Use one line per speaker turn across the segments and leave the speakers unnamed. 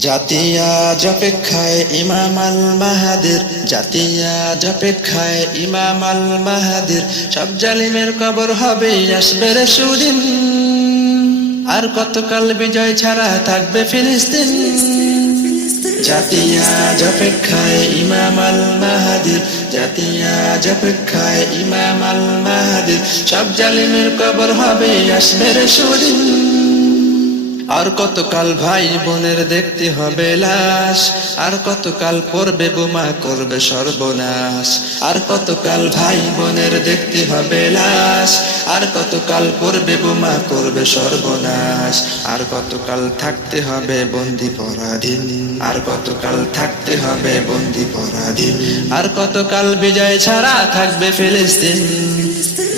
জাতিয়া জপেক্ষায় ইমাম আল মাহাদির জাতিয়া জপেক্ষায় ইমাম আল মাহাদির সব জালিমের কবর হবে আসবে রে সুদিন। আর কতকাল বিজয় ছাড়া থাকবে ফিলিস্তিন? জাতিয়া জপেক্ষায় ইমাম আল মাহাদির জাতিয়া জপেক্ষায় ইমাম আল মাহাদির সব জালিমের কবর হবে আসবে রে সুদিন। আর কতকাল ভাই বোনের দেখতে হবে লাশ, আর কতকাল পড়বে বোমা করবে সর্বনাশ, আর কতকাল ভাই বোনের দেখতে হবে লাশ, আর কতকাল পড়বে বোমা করবে সর্বনাশ, আর কতকাল থাকতে হবে বন্দি পরাধীন, আর কতকাল থাকতে হবে বন্দি পরাধীন, আর কতকাল বিজয় ছাড়া থাকবে ফিলিস্তিন।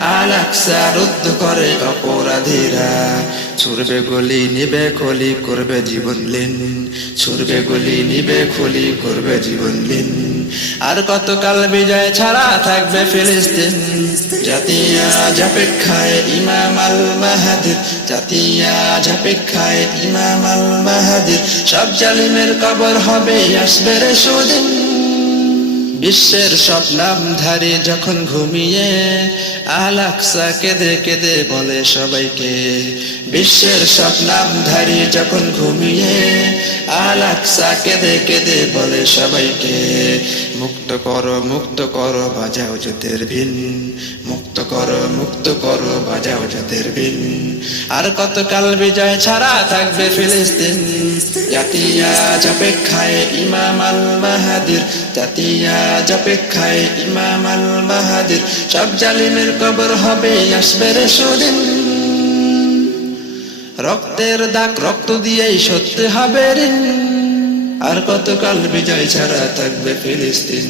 আলাকসা রুদ্ধ করে অপরাধীরা। ছুরবে গলি, নিবে খলি, করবে জীবন লিন। ছুরবে গলি, নিবে খলি, করবে জীবন লিন। আর কতকাল বিজয় ছাড়া থাকবে ফিলিস্তিন? জাতিয়া জাপেক্ষায় ইমাম আল মাহাদির জাতিয়া জাপেক্ষায় ইমাম আল মাহাদির সব জালিমের কবর হবে, আসবে রে সুদিন। বিশ্বের সব নামধারী যখন ঘুমিয়ে আলাকসা কেঁদে কেঁদে বলে সবাইকে বিশ্বের সব নামধারী যখন ঘুমিয়ে, আলাকসা কেঁদে কেঁদে বলে সবাইকে, মুক্ত করো মুক্ত করো, বাজাও যতের ভিন। মুক্ত করো মুক্ত করো, বাজাও যতের ভিন। আর কতকাল বিজয় ছাড়া থাকবে ফিলিস্তিন? জাতিয়া জাপেক্ষায় ইমাম আল মাহাদির জাতিয়া জাপেক্ষায় ইমাম আল মাহাদির সব জালিমের কবর হবে, আসবে রে সুদিন। রক্তের দাগ রক্ত দিয়েই সত্যি হবে আর কতকাল বিজয় ছাড়া থাকবে ফিলিস্তিন?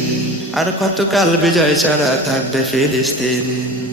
আর কতকাল বিজয় ছাড়া থাকবে ফিলিস্তিন?